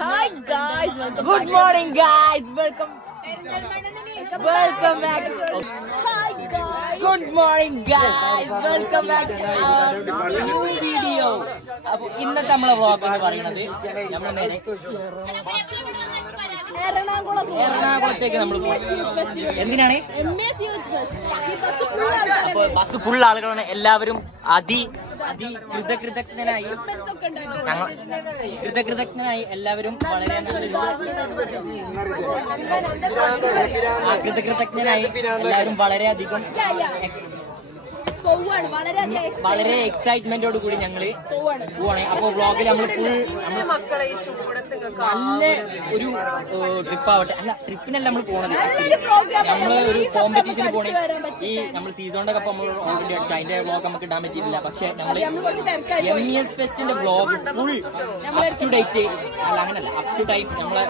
Hi guys, Good morning guys, welcome back. Hi guys. Good morning guys, welcome back to our new video. അപ്പോൾ ഇന്നത്തെ നമ്മളെ vlog എന്ന് പറയുന്നത് നമ്മൾ നേരെ എറണാകുളത്തേക്ക് നമ്മൾ എന്തിനാണ്? അപ്പോൾ ബസ് ഫുൾ ആളുകളാണ്. എല്ലാവരും കൃതജ്ഞനായി എല്ലാവരും വളരെ നല്ലൊരു കൃതജ്ഞനായി എല്ലാവരും വളരെയധികം വളരെ എക്സൈറ്റ്മെന്റോട് കൂടി ഞങ്ങള് പോവാണ്. അപ്പൊ വ്ളോഗിൽ നമ്മൾ ഫുൾ നല്ല ഒരു ട്രിപ്പ് ആവട്ടെ. അല്ല, ട്രിപ്പിനല്ല നമ്മൾ പോണത്, നമ്മള് ഒരു കോമ്പറ്റീഷന് പോണേ. ഈ നമ്മൾ സീസണിന്റെ കപ്പ് നമ്മൾ ഓൾറെഡി അടിച്ചു, അതിന്റെ വ്ളോഗ് നമുക്ക് ഇടാൻ പറ്റിയിട്ടില്ല. പക്ഷെ നമ്മൾ MES ഫെസ്റ്റിന്റെ vlog full up to date, അല്ല അങ്ങനല്ല, അപ് ടു ടൈം നമ്മളെ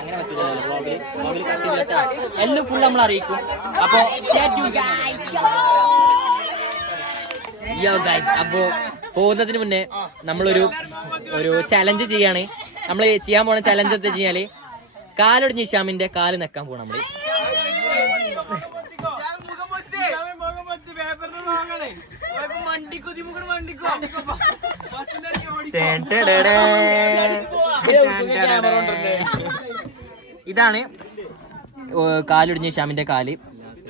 അങ്ങനെ പറ്റില്ല. വ്ളോഗിൽ എല്ലാം ഫുൾ നമ്മൾ അറിയിക്കും. അപ്പൊ അപ്പോ പോകുന്നതിന് മുന്നേ നമ്മളൊരു ചലഞ്ച് ചെയ്യാണ്. നമ്മൾ ചെയ്യാൻ പോണ ചലഞ്ച് എന്താ വെച്ചാല് കാലൊടിഞ്ഞ ഇഷാമിന്റെ കാല് നെക്കാൻ പോണം. നമ്മള് ഇതാണ് കാലൊടിഞ്ഞ ഇഷാമിന്റെ കാല്.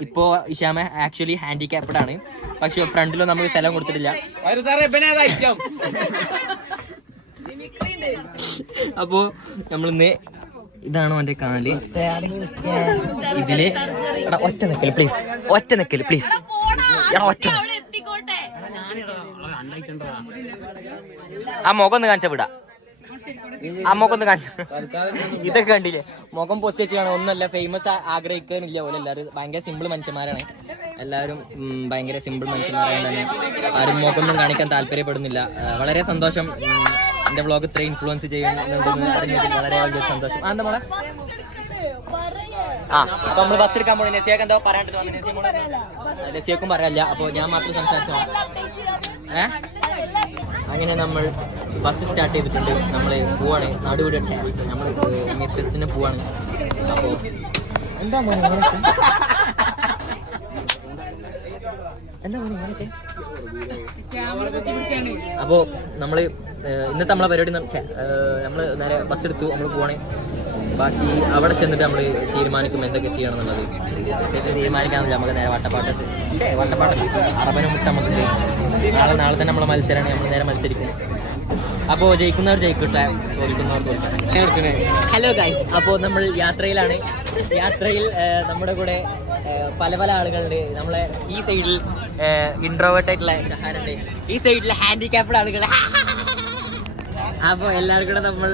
ഇപ്പോ ഇഷാമ ആക്ച്വലി ഹാൻഡിക്യാപ്ഡ് ആണ്, പക്ഷെ ഫ്രണ്ടിലും നമുക്ക് സ്ഥലം കൊടുത്തിട്ടില്ല. അപ്പോ നമ്മളിന്ന് ഇതാണ് അവന്റെ കാല്. ഇതില് ഒറ്റ നിക്കല് പ്ലീസ്, ഒറ്റ നിക്കല് പ്ലീസ്, ഒറ്റ. ആ മുഖം ഒന്ന് കാണിച്ച വിടാ, ആ മുഖം ഒന്ന് കാണിച്ച. ഇതൊക്കെ കണ്ടില്ലേ, മുഖം പൊത്തിച്ച് കാണാൻ. ഒന്നല്ല, ഫേമസ് ആഗ്രഹിക്കാനില്ല പോലെ. എല്ലാവരും ഭയങ്കര സിമ്പിൾ മനുഷ്യന്മാരാണ്. എല്ലാവരും ഭയങ്കര സിമ്പിൾ മനുഷ്യന്മാരാണ് തന്നെ. ആരും മുഖമൊന്നും കാണിക്കാൻ താല്പര്യപ്പെടുന്നില്ല. വളരെ സന്തോഷം എന്റെ വ്ളോഗ് ഇത്ര ഇൻഫ്ലുവൻസ് ചെയ്യുന്നുണ്ടെന്ന് അറിഞ്ഞതിൽ വളരെ വലിയ സന്തോഷം. എന്താ മോളെ? അപ്പൊ നമ്മള് ബസ് എടുക്കാൻ പോണേ. നസിയൊക്കെ എന്താ പറയാണ്ടിട്ട് വന്നു? നസിയക്കും പറയാനില്ല, അപ്പൊ ഞാൻ മാത്രം സംസാരിച്ചോളാം. അങ്ങനെ നമ്മൾ ബസ് സ്റ്റാർട്ട് ചെയ്തിട്ടുണ്ട്. നമ്മള് പോവാണ്, നാടുകൂടി നമ്മൾ MES ഫെസ്റ്റിന് പോവാണ്. അപ്പോ എന്താ അപ്പോ നമ്മള് ഇന്നത്തെ നമ്മളെ പരിപാടി നമ്മള് നേരെ ബസ് എടുത്തു, നമ്മള് പോവാണ്. ബാക്കി അവിടെ ചെന്നിട്ട് നമ്മൾ തീരുമാനിക്കും എന്തൊക്കെ ചെയ്യണം എന്നുള്ളത്. തീരുമാനിക്കാന്നില്ല, നമുക്ക് നേരെ വട്ടപ്പാട്ട് അറബന മുട്ട നമുക്ക് നാളെ തന്നെ നമ്മളെ മത്സരമാണ്. നമ്മൾ നേരെ മത്സരിക്കും. അപ്പോൾ ജയിക്കുന്നവർ ജയിക്കട്ടെ, തോൽക്കുന്നവർ തോൽക്കട്ടെ. ഹലോ ഗൈസ്, അപ്പോൾ നമ്മൾ യാത്രയിലാണ്. യാത്രയിൽ നമ്മുടെ കൂടെ പല ആളുകളുണ്ട്. നമ്മളെ ഈ സൈഡിൽ ഇൻട്രോവേർട്ട് ആയിട്ടുള്ള ഷഹാനുണ്ട്, ഈ സൈഡിൽ ഹാൻഡിക്യാപ്ഡ് ആളുകൾ. അപ്പോൾ എല്ലാവരും കൂടെ നമ്മൾ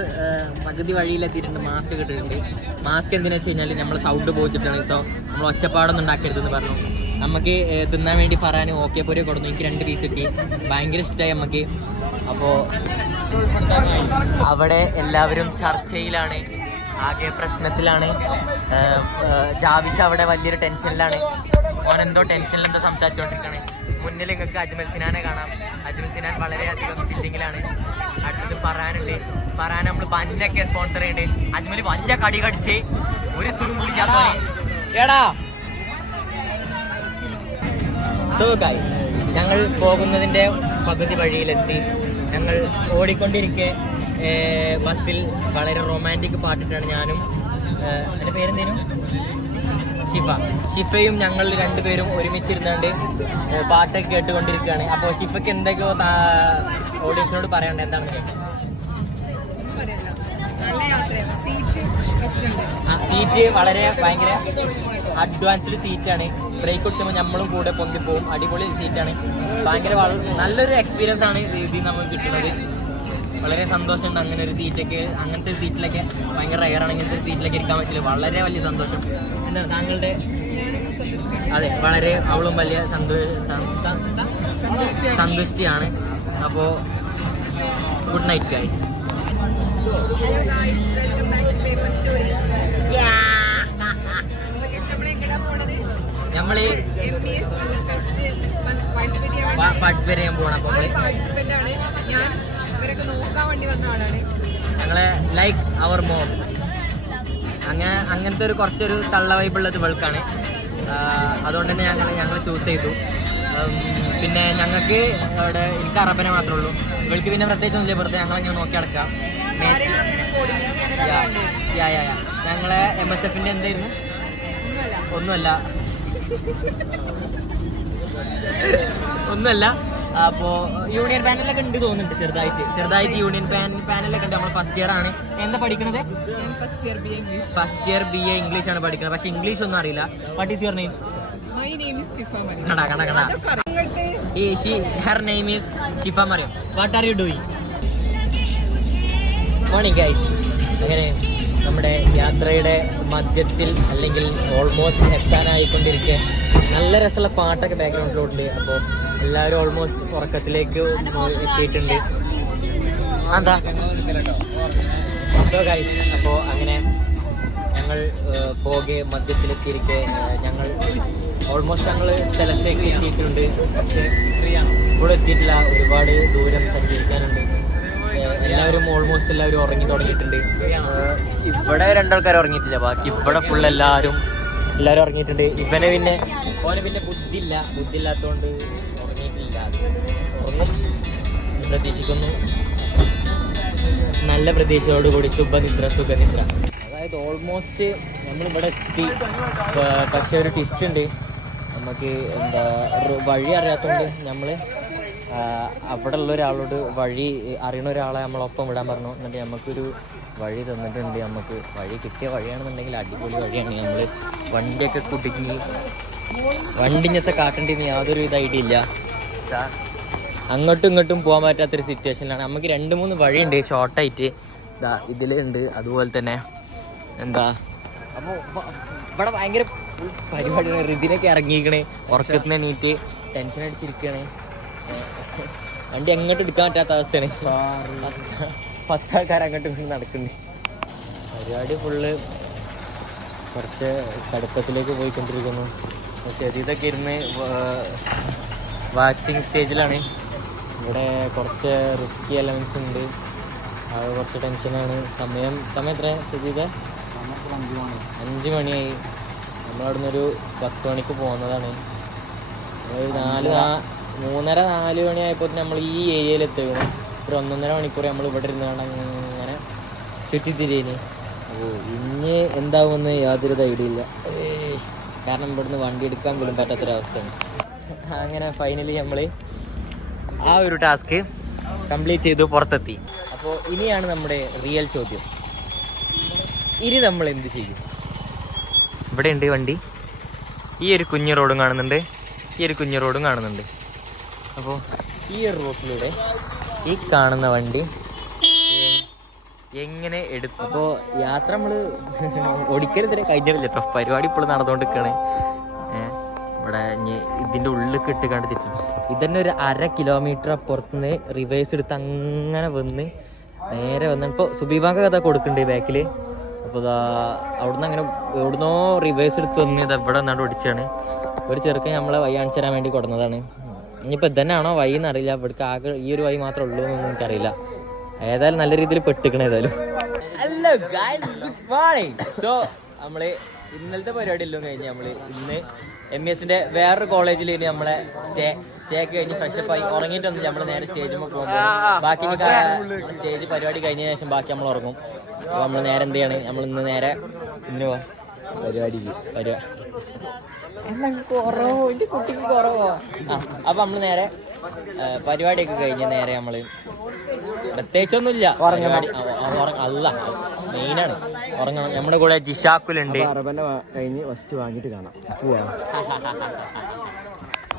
പകുതി വഴിയിലെത്തിയിട്ടുണ്ട്. മാസ്ക് കിട്ടിയിട്ടുണ്ട്. മാസ്ക് എന്തിനാ വെച്ച് കഴിഞ്ഞാൽ നമ്മൾ സൗണ്ട് പോയിട്ടാണ്. സോ നമ്മൾ ഒച്ചപ്പാടൊന്നും ഉണ്ടാക്കരുതെന്ന് പറഞ്ഞു. നമുക്ക് തിന്നാൻ വേണ്ടി ഫറാനും ഓക്കെ പോരെ കൊടുന്നു. എനിക്ക് 2 പീസ് കിട്ടി, ഭയങ്കര ഇഷ്ടമായി നമുക്ക്. അപ്പോൾ അവിടെ എല്ലാവരും ചർച്ചയിലാണ്, ആകെ പ്രശ്നത്തിലാണ്. ജാവിസ് അവിടെ വലിയൊരു ടെൻഷനിലാണ്. ഓനെന്തോ ടെൻഷനിൽ എന്തോ സംസാരിച്ചുകൊണ്ടിരിക്കുകയാണ്. മുന്നിൽ നിങ്ങൾക്ക് അജ്മൽ സിനാനെ കാണാം. അജ്മൽ സിനാൻ വളരെയധികം ചില്ലിങ്ങിലാണ്. അടുത്തത് ഫറാനുണ്ട്. ഫറാൻ നമ്മൾ പന്നൊക്കെ സ്പോൺസർ ചെയ്യുന്നുണ്ട്. അജ്മൽ വലിയ കടി കടിച്ച് ഒരു സുഖം വിളിക്കാത്തടാ. സോ ഗൈസ്, ഞങ്ങൾ പോകുന്നതിന്റെ പകുതി വഴിയിലെത്തി. ഞങ്ങൾ ഓടിക്കൊണ്ടിരിക്കെ ബസ്സിൽ വളരെ റൊമാൻറ്റിക് പാട്ടിട്ടാണ് ഞാനും, എൻ്റെ പേരെന്തേനും, ഷിഫയും ഞങ്ങൾ 2 പേരും ഒരുമിച്ചിരുന്നാണ്ട് പാട്ടൊക്കെ കേട്ടുകൊണ്ടിരിക്കുകയാണ്. അപ്പോൾ ഷിഫയ്ക്ക് എന്തൊക്കെയോ ഓഡിയൻസിനോട് പറയാനുണ്ട്. എന്താണ്? സീറ്റ് വളരെ ഭയങ്കര അഡ്വാൻസ്ഡ് സീറ്റാണ്. ബ്രേക്ക് കുടിച്ചുമ്പോൾ നമ്മളും കൂടെ പൊന്തിപ്പോവും. അടിപൊളി സീറ്റാണ്. ഭയങ്കര നല്ലൊരു എക്സ്പീരിയൻസ് ആണ് ഇതിൽ നമുക്ക് കിട്ടുന്നത്. വളരെ സന്തോഷമുണ്ട്. അങ്ങനെ ഒരു സീറ്റൊക്കെ, അങ്ങനത്തെ സീറ്റിലൊക്കെ ഭയങ്കര റയറാണ്. ഇങ്ങനത്തെ സീറ്റിലൊക്കെ ഇരിക്കാൻ പറ്റില്ല. വളരെ വലിയ സന്തോഷം. എന്താണ് താങ്കളുടെ? അതെ, വളരെ അവളും വലിയ സന്തുഷ്ടിയാണ്. അപ്പോൾ good night guys. Hello guys, welcome back to Paper Stories. നമ്മള് പാർട്ടിസിപ്പേറ്റ് ചെയ്യാൻ പോകണം. പാർട്ടിസിപ്പന്റ് ആണ് ഞാൻ. ഇവരൊക്കെ നോക്കാൻ വേണ്ടി വന്ന ആളാണ്. ഞങ്ങളെ ലൈക്ക് അവർ മോം അങ്ങനത്തെ ഒരു കുറച്ചൊരു തള്ള വൈബുള്ളത് ഇവൾക്കാണ്. അതുകൊണ്ട് തന്നെ ഞങ്ങൾ ചൂസ് ചെയ്തു. പിന്നെ ഞങ്ങൾക്ക് അവിടെ എനിക്ക് അറബനെ മാത്രമേ ഉള്ളൂ. ഇവൾക്ക് പിന്നെ പ്രത്യേകിച്ചൊന്നുമില്ല, വെറുതെ ഞങ്ങളിങ്ങനെ നോക്കി നടക്കാം. ഞങ്ങളെ MSFന്റെ എന്തായിരുന്നു? ഒന്നുമല്ല. അപ്പോൾ യൂണിയൻ പാനലൊക്കെ ഉണ്ട് തോന്നുന്നുണ്ട്, ചെറുതായിട്ട് യൂണിയൻ പാനലൊക്കെ ഉണ്ട്. നമ്മൾ ഫസ്റ്റ് ഇയർ ആണ്. എന്താ പഠിക്കണത്? ഫസ്റ്റ് ഇയർ BA ഇംഗ്ലീഷ് ആണ് പഠിക്കുന്നത്. പക്ഷെ ഇംഗ്ലീഷ് ഒന്നും അറിയില്ല. What is your name? Her name is Shifa Mariam. What are you doing? Morning guys. അങ്ങനെ നമ്മുടെ യാത്രയുടെ മധ്യത്തിൽ അല്ലെങ്കിൽ ഓൾമോസ്റ്റ് എത്താനായിക്കൊണ്ടിരിക്കുക. നല്ല രസമുള്ള പാട്ടൊക്കെ ബാക്ക്ഗ്രൗണ്ടിലുണ്ട്. അപ്പോൾ എല്ലാവരും ഓൾമോസ്റ്റ് ഉറക്കത്തിലേക്ക് എത്തിയിട്ടുണ്ട്. എന്താ സോ ഗൈസ്, അപ്പോൾ അങ്ങനെ ഞങ്ങൾ പോകെ മധ്യത്തിലെത്തിയിരിക്കെ ഞങ്ങൾ ഓൾമോസ്റ്റ് ഞങ്ങൾ സ്ഥലത്തേക്ക് എത്തിയിട്ടുണ്ട്. പക്ഷേ ഇവിടെ എത്തിയിട്ടില്ല, ഒരുപാട് ദൂരം സഞ്ചരിക്കാനുണ്ട്. എല്ലാവരും ഓൾമോസ്റ്റ് എല്ലാവരും ഉറങ്ങി തുടങ്ങിയിട്ടുണ്ട്. ഇവിടെ രണ്ടാൾക്കാർ ഉറങ്ങിയിട്ടില്ല, ബാക്കി ഇവിടെ ഫുൾ എല്ലാവരും ഉറങ്ങിയിട്ടുണ്ട്. ഓന് പിന്നെ ബുദ്ധിയില്ലാത്തതുകൊണ്ട് ഉറങ്ങിയിട്ടില്ല. ഉറങ്ങും പ്രതീക്ഷിക്കുന്നു, നല്ല പ്രതീക്ഷയോടുകൂടി സുഖനിദ്ര. അതായത് ഓൾമോസ്റ്റ് നമ്മളിവിടെ എത്തി. പക്ഷെ ഒരു ട്വിസ്റ്റ് ഉണ്ട്, നമുക്ക് എന്താ വഴി അറിയാത്തതുകൊണ്ട് നമ്മൾ അവിടെ ഉള്ള ഒരാളോട് വഴി അറിയണ ഒരാളെ നമ്മളൊപ്പം വിടാൻ പറഞ്ഞു. എന്നിട്ട് നമുക്കൊരു വഴി തന്നിട്ടുണ്ട്. നമുക്ക് വഴി കിട്ടിയ വഴിയാണെന്നുണ്ടെങ്കിൽ അടിപൊളി വഴിയാണ്. നമ്മൾ വണ്ടിയൊക്കെ കുടുങ്ങി വണ്ടിഞ്ഞത്തെ കാട്ടേണ്ടിന്ന് യാതൊരു ഐഡിയ ഇല്ല. അങ്ങോട്ടും ഇങ്ങോട്ടും പോകാൻ പറ്റാത്തൊരു സിറ്റുവേഷനിലാണ്. നമുക്ക് 2-3 വഴിയുണ്ട് ഷോർട്ടായിട്ട്. ഇതിലുണ്ട്. അതുപോലെ തന്നെ എന്താ അപ്പോൾ ഇവിടെ ഭയങ്കര പരിപാടിയാണ്. റിതിനൊക്കെ ഇറങ്ങിയിരിക്കണേ, ഉറക്കത്തിന് എണീറ്റ് ടെൻഷൻ അടിച്ചിരിക്കണേ. വണ്ടി അങ്ങോട്ട് എടുക്കാൻ പറ്റാത്ത അവസ്ഥയാണ്. 10 ആൾക്കാർ അങ്ങോട്ടും ഇങ്ങോട്ട് നടക്കുന്നുണ്ട്. പരിപാടി ഫുള്ള് കുറച്ച് കടുപ്പത്തിലേക്ക് പോയിക്കൊണ്ടിരിക്കുന്നു. പക്ഷെ ഇതൊക്കെ ഇരുന്ന് വാച്ചിങ് സ്റ്റേജിലാണ്. ഇവിടെ കുറച്ച് റിസ്കി എലമെൻസ് ഉണ്ട്, അത് കുറച്ച് ടെൻഷനാണ്. സമയം എത്ര ചെയ്ത? 5 മണിയായി. നമ്മളവിടെ നിന്നൊരു 10 മണിക്ക് പോകുന്നതാണ്. ഒരു 3:30-4 മണിയായപ്പോൾ നമ്മൾ ഈ ഏരിയയിൽ എത്തുകയാണ്. ഒരു 1.5 മണിക്കൂർ നമ്മൾ ഇവിടെ ഇരുന്നാണ് അങ്ങനെ ചുറ്റിത്തിരിഞ്ഞ്. അപ്പോൾ ഇനി എന്താവുമെന്ന് യാതൊരു ഐഡിയ ഇല്ല. കാരണം ഇവിടുന്ന് വണ്ടി എടുക്കാൻ പോലും പറ്റാത്തൊരവസ്ഥയാണ്. അങ്ങനെ ഫൈനലി നമ്മൾ ആ ഒരു ടാസ്ക് കംപ്ലീറ്റ് ചെയ്തു, പുറത്തെത്തി. അപ്പോൾ ഇനിയാണ് നമ്മുടെ റിയൽ ചോദ്യം, ഇനി നമ്മൾ എന്ത് ചെയ്യും? ഇവിടെ ഉണ്ട് വണ്ടി, ഈ ഒരു കുഞ്ഞു റോഡും കാണുന്നുണ്ട്, അപ്പോൾ ഈ ഒരു റോഡിലൂടെ ഈ കാണുന്ന വണ്ടി എങ്ങനെ എടുക്കും? അപ്പോൾ യാത്ര നമ്മൾ ഓടിക്കരുതരെ കഴിഞ്ഞില്ല കേട്ടോ, പരിപാടി ഇപ്പോൾ നടന്നുകൊണ്ടിരിക്കുകയാണ്. ഇവിടെ ഇതിൻ്റെ ഉള്ളിൽ ഇട്ട് കണ്ട് തിരിച്ചു. ഇതന്നെ ഒരു 1/2 കിലോമീറ്റർ അപ്പുറത്തുനിന്ന് റിവേഴ്സ് എടുത്ത് അങ്ങനെ വന്ന് നേരെ വന്ന് ഇപ്പോൾ സുബീബാങ്ക കഥ കൊടുക്കുന്നുണ്ട് ബാക്കിൽ. അപ്പോൾ അവിടുന്ന് അങ്ങനെ എവിടുന്നോ റിവേഴ്സ് എടുത്ത് വന്ന് ഇത് ഇവിടെ വന്നാണ്ട് ഓടിച്ചാണ്. ഒരു ചെറുക്കൻ നമ്മളെ വഴി കാണിച്ചു തരാൻ വേണ്ടി കൊടുന്നതാണ്. ഇനിയിപ്പോൾ ഇതന്നെയാണോ വഴി എന്നറിയില്ല, ഇവിടേക്ക് ആകെ ഈ ഒരു വഴി മാത്രമേ ഉള്ളൂ എന്നൊന്നും എനിക്കറിയില്ല. ഏതായാലും നല്ല രീതിയിൽ പെട്ടിക്കണം. ഏതായാലും hello guys, good morning. So നമ്മൾ ഇന്നലത്തെ പരിപാടി എല്ലാം കഴിഞ്ഞ് നമ്മൾ ഇന്ന് MESന്റെ വേറൊരു കോളേജിൽ ഇനി നമ്മളെ സ്റ്റേ ഒക്കെ കഴിഞ്ഞ് ഫ്രഷപ്പ് ആയി ഉറങ്ങിയിട്ടൊന്നും നമ്മൾ നേരെ സ്റ്റേജിൽ പോകുമ്പോൾ ബാക്കി സ്റ്റേജ് പരിപാടി കഴിഞ്ഞതിന് ശേഷം ബാക്കി നമ്മൾ ഉറങ്ങും. അപ്പോൾ നമ്മൾ നേരെ എന്ത് ചെയ്യാണ്, നമ്മൾ ഇന്ന് നേരെ പരിപാടിക്ക് എല്ലാം കുറവോ, എൻ്റെ കുട്ടിക്ക് കുറവോ. അപ്പം നമ്മൾ നേരെ പരിപാടിയൊക്കെ കഴിഞ്ഞ് നേരെ നമ്മൾ പ്രത്യേകിച്ചൊന്നുമില്ല, അല്ല മെയിനാണ് ഉറങ്ങണം. നമ്മുടെ കൂടെ ജിഷാക്കുലുണ്ട്. കഴിഞ്ഞ് ഫസ്റ്റ് വാങ്ങിയിട്ട് കാണാം.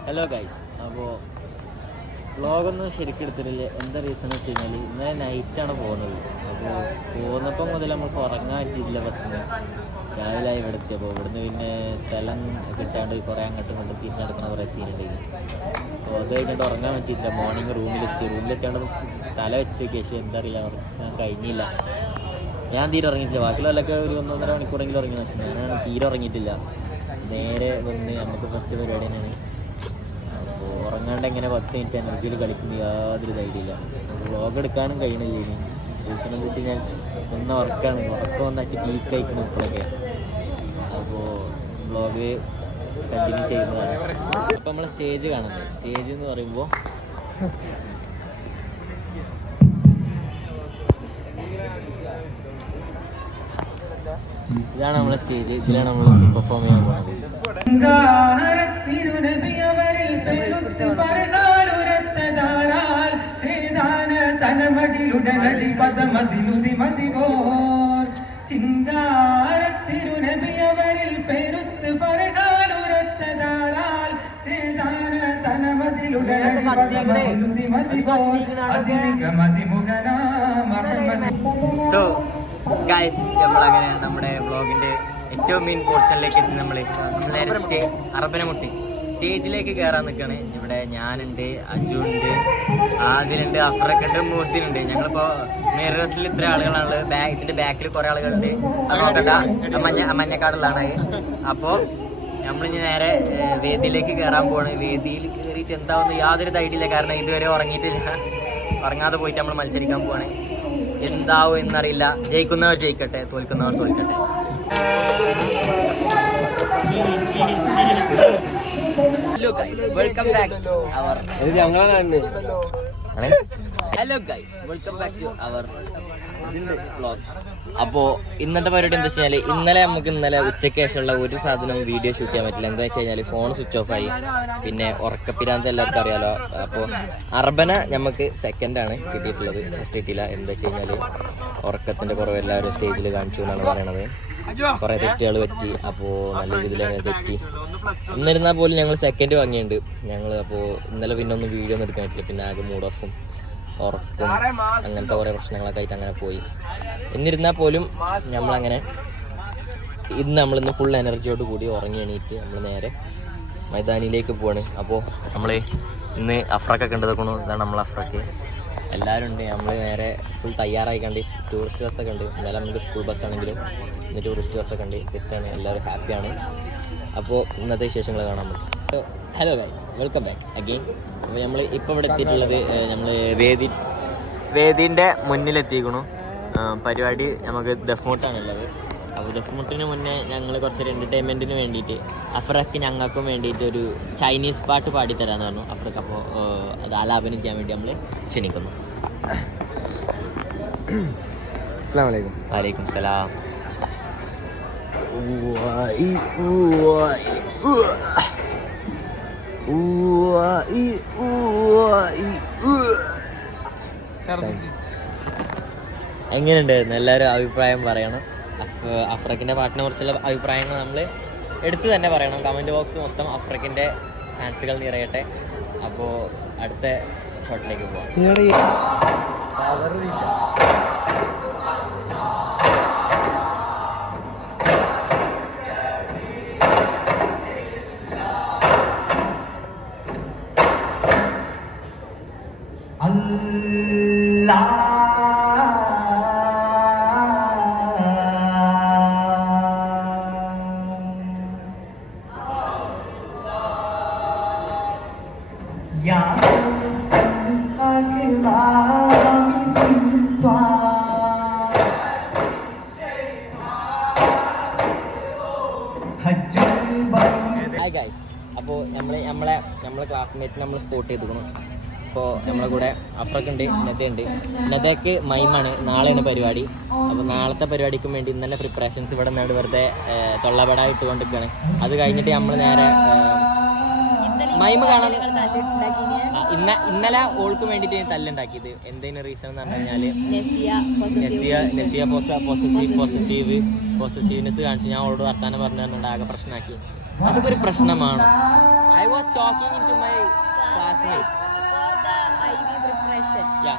ഹലോ ഗൈസ്, അപ്പോൾ വ്ളോഗൊന്നും ശരിക്കും എടുത്തിട്ടില്ല. എന്താ റീസൺ എന്ന് വെച്ച് കഴിഞ്ഞാൽ ഇന്നലെ നൈറ്റാണ് പോകുന്നത്. അപ്പോൾ പോകുന്നപ്പോൾ മുതൽ നമുക്ക് ഉറങ്ങാൻ പറ്റിയില്ല. ബസ്സിന് രാവിലെ ഇവിടെ എത്തിയപ്പോൾ ഇവിടുന്ന് പിന്നെ സ്ഥലം കിട്ടാണ്ട് കുറേ അങ്ങോട്ടും ഇങ്ങോട്ടും തിരിഞ്ഞെടുക്കുന്ന കുറേ സീനുണ്ടായിരുന്നു. അപ്പോൾ അത് കഴിഞ്ഞിട്ട് ഉറങ്ങാൻ പറ്റിയില്ല. മോർണിംഗ് റൂമിലെത്തിയാണ്ട് തല വെച്ച് പക്ഷേ എന്താ അറിയില്ല, ഉറങ്ങാൻ കഴിഞ്ഞില്ല. ഞാൻ തീരെ ഉറങ്ങിയിട്ടില്ല. ബാക്കിയുള്ളവരൊക്കെ ഒരു 1-1.5 മണിക്കൂറെങ്കിലും ഉറങ്ങി. പക്ഷേ ഞാനാണ് തീരെ ഉറങ്ങിയിട്ടില്ല. നേരെ വന്ന് നമുക്ക് ഫസ്റ്റ് പരിപാടി തന്നെയാണ്. അപ്പോൾ ഉറങ്ങാണ്ട് എങ്ങനെ 10 മിനിറ്റ് എനർജിയിൽ കളിക്കുന്ന യാതൊരു ധൈര്യമില്ല. വ്ളോഗ് എടുക്കാനും കഴിയണില്ല. ഇനി റീസൺ എന്താ വെച്ച് കഴിഞ്ഞാൽ ഒന്ന് ഉറക്കം വന്നിട്ട് പീക്ക് അയക്കണം ഇപ്പോഴൊക്കെ. അപ്പോൾ വ്ളോഗ് കണ്ടിന്യൂ ചെയ്യുന്നതാണ്. അപ്പം നമ്മൾ സ്റ്റേജ് കാണണ്ടേ? സ്റ്റേജ് എന്ന് പറയുമ്പോൾ ഇതാണ് നമ്മളെ സ്റ്റേജ്. ഇതിലാണ് നമ്മൾ പെർഫോം ചെയ്യാൻ പോകുന്നത്. സോ ഗൈസ്, നമ്മളങ്ങനെ നമ്മുടെ വ്ളോഗിന്റെ ഏറ്റവും മെയിൻ പോർഷനിലേക്ക് എത്തി. നമ്മൾ നേരെ അറബന മുട്ടി സ്റ്റേജിലേക്ക് കയറാൻ നിൽക്കുകയാണ്. ഇവിടെ ഞാനുണ്ട്, അജു ഉണ്ട്, ആദിലുണ്ട്, അഫ്രക്ക് ഉണ്ട്, മൂസിനുണ്ട്. ഞങ്ങളിപ്പോ മിറേഴ്സിൽ ഇത്ര ആളുകളാണ്. ഇതിന്റെ ബാക്കിൽ കുറെ ആളുകളുണ്ട്. മഞ്ഞക്കാടുള്ളതാണ്. അപ്പോ നമ്മളിനി നേരെ വേദിയിലേക്ക് കയറാൻ പോവാണ്. വേദിയിൽ കയറിയിട്ട് എന്താവുന്ന യാതൊരു ഐഡിയ ഇല്ല. കാരണം ഇതുവരെ ഉറങ്ങാതെ പോയിട്ട് നമ്മൾ മത്സരിക്കാൻ പോവാണ്. എന്താവും എന്നറിയില്ല. ജയിക്കുന്നവർ ജയിക്കട്ടെ, തോൽക്കുന്നവർ തോൽക്കട്ടെ. Hello guys, welcome back to our vlog. അപ്പോൾ ഇന്നത്തെ പരിപാടി എന്താ വെച്ച് കഴിഞ്ഞാൽ, ഇന്നലെ ഉച്ചയ്ക്ക് ശേഷമുള്ള ഒരു സാധനം വീഡിയോ ഷൂട്ട് ചെയ്യാൻ പറ്റില്ല. എന്താ വെച്ച് കഴിഞ്ഞാൽ ഫോൺ സ്വിച്ച് ഓഫ് ആയി. പിന്നെ ഉറക്കപ്പിരാന്ത് എല്ലാവർക്കും അറിയാലോ. അപ്പോൾ അർബന നമുക്ക് സെക്കൻഡാണ് കിട്ടിയിട്ടുള്ളത്, ഫസ്റ്റ് കിട്ടിയില്ല. എന്താ വെച്ച് കഴിഞ്ഞാൽ ഉറക്കത്തിൻ്റെ കുറവ് എല്ലാവരും സ്റ്റേജിൽ കാണിച്ചു എന്നാണ് പറയണത്. കുറേ തെറ്റുകൾ പറ്റി. അപ്പോൾ നല്ല രീതിയിൽ തന്നെ തെറ്റി. എന്നിരുന്നാൽ പോലും ഞങ്ങൾ സെക്കൻഡ് വാങ്ങിയിട്ടുണ്ട് ഞങ്ങൾ. അപ്പോൾ ഇന്നലെ പിന്നെ ഒന്നും വീഡിയോ ഒന്നും എടുക്കാൻ പറ്റില്ല. പിന്നെ ആകെ മൂഡ് ഓഫും ഉറക്കും അങ്ങനത്തെ കുറേ പ്രശ്നങ്ങളൊക്കെ ആയിട്ട് അങ്ങനെ പോയി. എന്നിരുന്നാൽ പോലും നമ്മളിന്ന് ഫുൾ എനർജിയോട് കൂടി ഉറങ്ങി എണീറ്റ് നമ്മൾ നേരെ മൈതാനിയിലേക്ക് പോവാണ്. അപ്പോൾ നമ്മൾ ഇന്ന് അഫ്രക്കൊക്കെ ഉണ്ടതൊക്കെ. ഇതാണ് നമ്മൾ അഫ്രക്ക്. എല്ലാവരും ഉണ്ട്. നമ്മൾ നേരെ ഫുൾ തയ്യാറായി കണ്ട്. ടൂറിസ്റ്റ് ബസ്സൊക്കെ ഉണ്ട്. എന്നാലും നമുക്ക് സ്കൂൾ ബസ്സാണെങ്കിലും ഇന്ന് ടൂറിസ്റ്റ് ബസ്സൊക്കെ ഉണ്ട്. സെറ്റാണ്, എല്ലാവരും ഹാപ്പിയാണ്. അപ്പോൾ ഇന്നത്തെ വിശേഷങ്ങൾ കാണാൻ പറ്റും. Hello guys, welcome back again. അപ്പോൾ നമ്മൾ ഇപ്പോൾ ഇവിടെ എത്തിയിട്ടുള്ളത് നമ്മൾ വേദീൻ്റെ മുന്നിലെത്തിക്കണു. പരിപാടി നമുക്ക് ദഫ്മുട്ടാണുള്ളത്. അപ്പോൾ ദഫ്മുട്ടിന് മുന്നേ ഞങ്ങൾ കുറച്ചൊരു എൻ്റർടൈൻമെൻറ്റിന് വേണ്ടിയിട്ട് അഫ്രക്ക് ഞങ്ങൾക്കും വേണ്ടിയിട്ട് ഒരു ചൈനീസ് പാട്ട് പാടിത്തരാമെന്ന് പറഞ്ഞു അഫ്രക്ക്. അപ്പോൾ അത് ആലാപനം ചെയ്യാൻ വേണ്ടി നമ്മൾ ക്ഷണിക്കുന്നു. അസ്സലാമു അലൈക്കും. വലൈക്കും സലാം. എങ്ങനെയുണ്ടായിരുന്നു? എല്ലാവരും അഭിപ്രായം പറയണം. അഫ്രക്കിൻ്റെ പാട്ടിനെ കുറിച്ചുള്ള അഭിപ്രായങ്ങൾ നമ്മൾ എടുത്ത് തന്നെ പറയണം. കമൻറ്റ് ബോക്സ് മൊത്തം അഫ്രക്കിൻ്റെ ഫാൻസുകൾ നിറയട്ടെ. അപ്പോൾ അടുത്ത ഷോട്ടിലേക്ക് പോവാം. ഹായ് ഗൈസ്, അപ്പോൾ നമ്മളെ ക്ലാസ്മേറ്റ് നമ്മൾ സ്പോട്ട് ചെയ്തിരിക്കണം. അപ്പോൾ നമ്മളെ കൂടെ അഫ്രക്കുണ്ട്, നദയുണ്ട്. നദയ്ക്ക് മൈമാണ്, നാളെയാണ് പരിപാടി. അപ്പോൾ നാളത്തെ പരിപാടിക്കും വേണ്ടി ഇന്നലെ പ്രിപ്പറേഷൻസ് ഇവിടെ നിന്നാണ് വെറുതെ തൊള്ളപട ഇട്ടുകൊണ്ടിരിക്കുകയാണ്. അത് കഴിഞ്ഞിട്ട് നമ്മൾ നേരെ മൈമ് കാണാൻ ഇന്നലെ ഓൾക്ക് വേണ്ടിയിട്ട് ഞാൻ തല്ലുണ്ടാക്കിയത്. എന്തെങ്കിലും റീസൺ എന്ന് പറഞ്ഞു കഴിഞ്ഞാൽ നെസിയ പോസസീവ്നെസ് കാണിച്ചു. ഞാൻ അവളോട് വർത്താനം പറഞ്ഞു തന്നിട്ട് ആകെ പ്രശ്നമാക്കി. അതൊക്കെ ഒരു പ്രശ്നമാണ്. I was talking to my classmates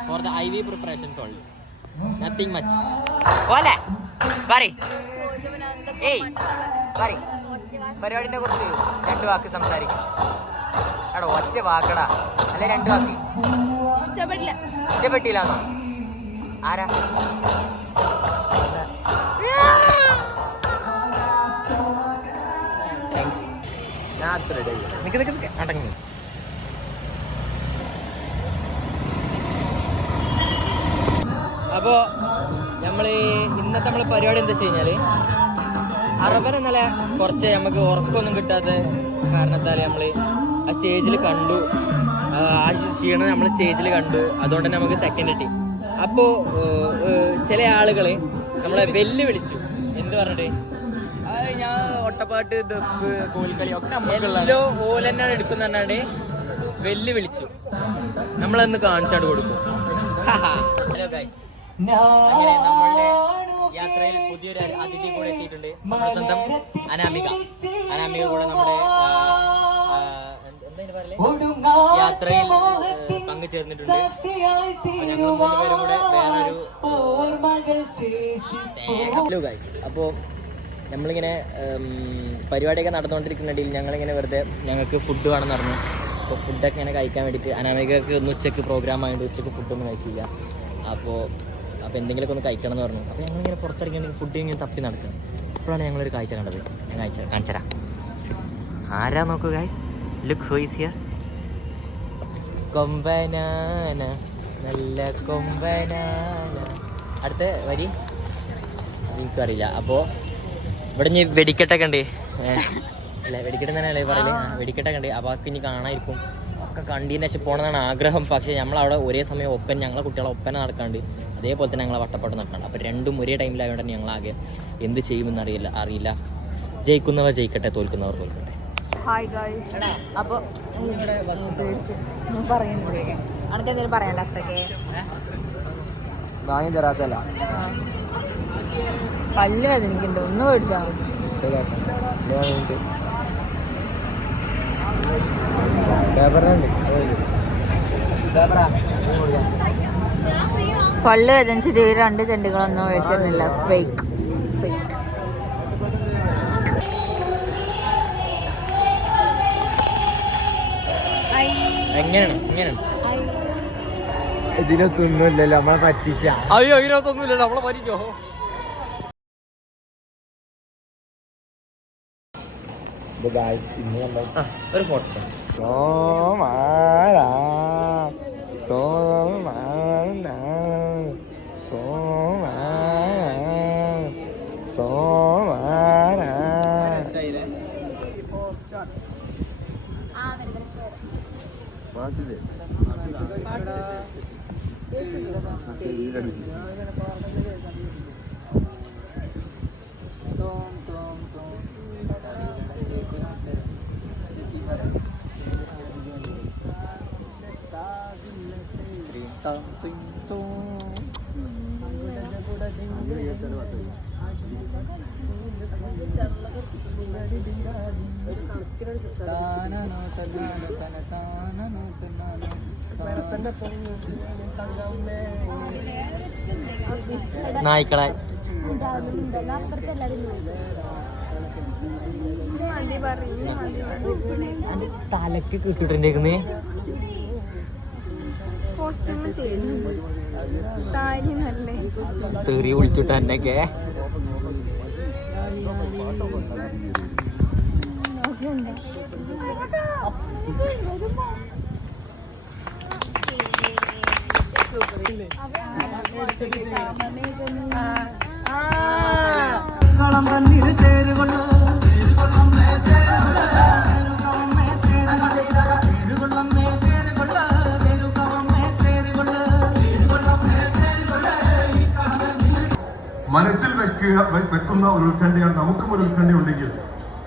for the IV preparations only, nothing much. Ole bari hey bari പരിപാടിനെ കുറിച്ച് രണ്ട് വാക്ക് സംസാരിക്കും. എടാ ഒറ്റ വാക്കടാ, അല്ലെ രണ്ട് വാക്ക്. ഇഷ്ടപ്പെട്ടില്ലാന്നോ? ആരാ? ഞാൻ അത്ര നിക്ക് അടങ്ങി. അപ്പോൾ ഇന്നത്തെ നമ്മളെ പരിപാടി എന്താ വെച്ച് കഴിഞ്ഞാല് അറബൻ ഇന്നലെ കുറച്ച് നമുക്ക് ഉറക്കമൊന്നും കിട്ടാത്ത കാരണത്താൽ നമ്മള് ആ സ്റ്റേജിൽ കണ്ടു, ആ ക്ഷീണം നമ്മൾ സ്റ്റേജിൽ കണ്ടു, അതുകൊണ്ട് തന്നെ നമുക്ക് സെക്കൻഡ് കിട്ടി. അപ്പോൾ ചില ആളുകള് നമ്മളെ വെല്ലുവിളിച്ചു. എന്ത് പറഞ്ഞിട്ട് ഞാൻ ഒട്ടപ്പാട്ട് ദഫ് കോൽക്കളി ഒക്കെ എല്ലോ ഓലെന്നാണ് എടുക്കുന്ന പറഞ്ഞാണ്ട് വെല്ലുവിളിച്ചു. നമ്മളന്ന് കാണിച്ചാണ്ട് കൊടുക്കും. ഹലോ ഗൈസ്, അങ്ങനെ നമ്മളുടെ യാത്രയിൽ പുതിയൊരു അതിഥി കൂടെ എത്തിയിട്ടുണ്ട്. നമ്മുടെ സ്വന്തം അനാമിക കൂടെ നമ്മുടെ യാത്രയിൽ പങ്കുചേർന്നിട്ടുണ്ട്. ഞങ്ങൾ 3 പേരും കൂടെ വേറൊരു ഹലോ ഗൈസ്. അപ്പോൾ നമ്മളിങ്ങനെ പരിപാടിയൊക്കെ നടന്നുകൊണ്ടിരിക്കുന്നുണ്ടെങ്കിൽ ഞങ്ങളിങ്ങനെ വെറുതെ ഞങ്ങൾക്ക് ഫുഡ് വേണമെന്ന് പറഞ്ഞു. അപ്പോൾ ഫുഡൊക്കെ ഇങ്ങനെ കഴിക്കാൻ വേണ്ടിയിട്ട് അനാമികക്ക് ഒന്ന് ഉച്ചയ്ക്ക് പ്രോഗ്രാം ആയതുകൊണ്ട് ഉച്ചയ്ക്ക് ഫുഡൊന്നും കഴിച്ചില്ല. അപ്പോൾ എന്തെങ്കിലുമൊക്കെ ഒന്ന് കഴിക്കണം എന്ന് പറഞ്ഞു. അപ്പോൾ ഞങ്ങളിങ്ങനെ പുറത്തിറങ്ങിയിട്ടുണ്ടെങ്കിൽ ഫുഡ് ഇങ്ങനെ തപ്പി നടക്കണം. അപ്പോഴാണ് ഞങ്ങളൊരു കാഴ്ച കണ്ടത്. ഞാൻ കാണിച്ചരാം. ആരാ നോക്കുക, ലുക്ക് ഹൂ ഈസ് ഹിയർ. കൊമ്പനാന, നല്ല കൊമ്പനാന. അടുത്ത വരി എനിക്കറിയില്ല. അപ്പോൾ ഇവിടെ ഇനി വെടിക്കെട്ടൊക്കെ ഉണ്ട്. അല്ല വെടിക്കെട്ട് തന്നെയല്ലേ പറയല്, വെടിക്കെട്ടൊക്കെ ഉണ്ട്. അപ്പോൾ അതൊക്കെ ഇനി കാണാതിരിക്കും. ഒക്കെ കണ്ടതിന് ശേഷം പോകണമെന്നാണ് ആഗ്രഹം. പക്ഷേ നമ്മളവിടെ ഒരേ സമയം ഞങ്ങളെ കുട്ടികളെ ഒപ്പന നടക്കാണ്ട്, അതേപോലെ തന്നെ ഞങ്ങളെ വട്ടപ്പാട്ട് നടക്കാണ്ട്. അപ്പോൾ രണ്ടും ഒരേ ടൈമിലായതുകൊണ്ട് തന്നെ ഞങ്ങളാകെ എന്ത് ചെയ്യുമെന്ന് അറിയില്ല. ജയിക്കുന്നവർ ജയിക്കട്ടെ, തോൽക്കുന്നവർ തോൽക്കട്ടെ. Hi guys. അപ്പോൾ പറയുന്നത് അനക്കെന്തെങ്കിലും പറയണ്ട അത്രയ്ക്ക് ഭാഗ്യം തരാത്തല്ല. പല്ല് വേദനിക്കുന്നുണ്ട്, ഒന്ന് മേടിച്ചാ പല്ല് വേദനിച്ചിട്ട് 2 തെണ്ടുകളൊന്നും മേടിച്ചിരുന്നില്ല. ഫേക്ക്. എങ്ങനെയാണ് ഇതിനൊത്തൊന്നുമില്ലല്ലോ, നമ്മളെ പറ്റിച്ച. അയ്യോ, ഇതിനകത്തൊന്നുമില്ലല്ലോ, നമ്മളെ പറ്റിച്ചോ. ഒരു ഫോട്ടോ നായ്ക്കളെ തലക്ക് കിട്ടിട്ടുണ്ടേക്കുന്നേ. തെറി വിളിച്ചിട്ട് എന്നൊക്കെ മനസ്സിൽ വെക്കുന്ന ഒരു ഉത്കണ്ഠയാണ് നമുക്കും ഒരു ഉത്കണ്ഠയുണ്ടെങ്കിൽ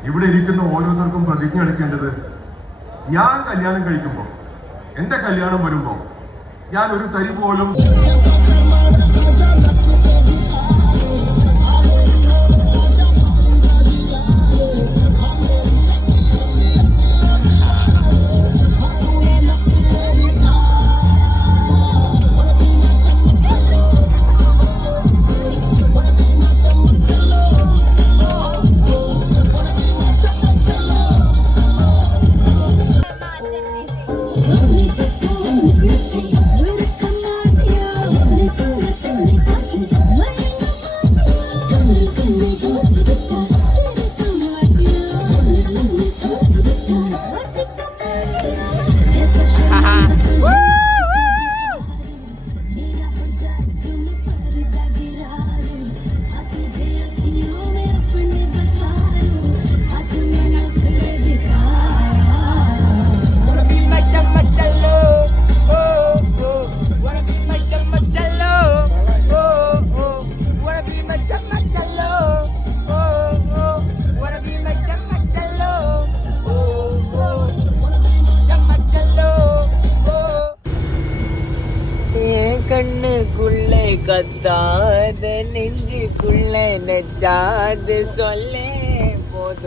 ഇവിടെ ഇരിക്കുന്ന ഓരോരുത്തർക്കും പ്രതിജ്ഞ എടുക്കേണ്ടത്, ഞാൻ കല്യാണം കഴിക്കുമ്പോൾ, എന്റെ കല്യാണം വരുമ്പോൾ ഞാൻ ഒരു തരി പോലും கண்ணுக்குள்ளே கத்தாத நெஞ்சுக்குள்ளே நெச்சாது சொல்லே போதும்